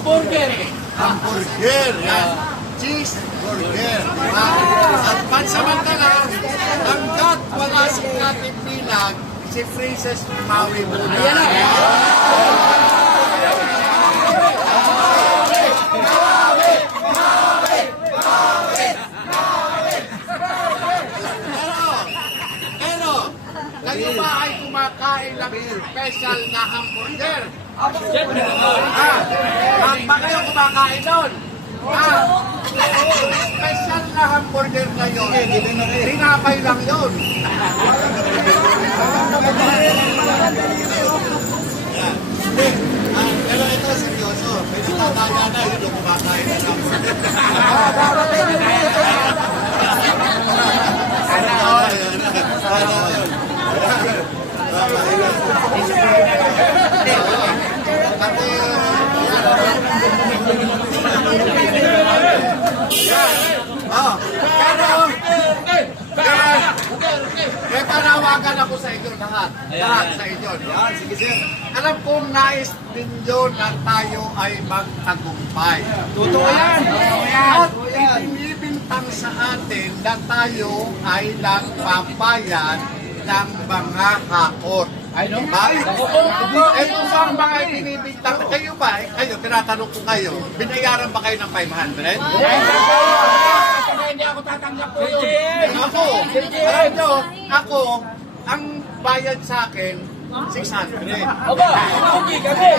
Burger. Hamburger. Yan. Cheeseburger. At pansamantala, hanggat wala si Kati Pilag, si Princess Maui muna. Ayan na. Pero, kayo ba ay kumakain ng special na hamburger? Siyempre. Ba kayo kumakain doon? Special na hamburger na yun. Tinapay lang yun. Pero ito, seryoso. May tataya na yun yung kumakain na hamburger. May panawagan ako sa inyo lahat. Lahat sa inyo. Yan, sige sir. Alam kong nais ninyo na tayo ay magtagumpay. Totoo yan. At ibinibintang sa atin na tayo ay nagpapayan ng mga hakot. Ay, no? Ito ba ang mga ibinibintang? Kayo ba? Kayo, tinatanong ko kayo. Binayaran ba kayo ng 500? Hindi ako tatanggap po yun. Ako, alam nyo, ako, ang bayad sa akin, 600. Aba, hindi kami.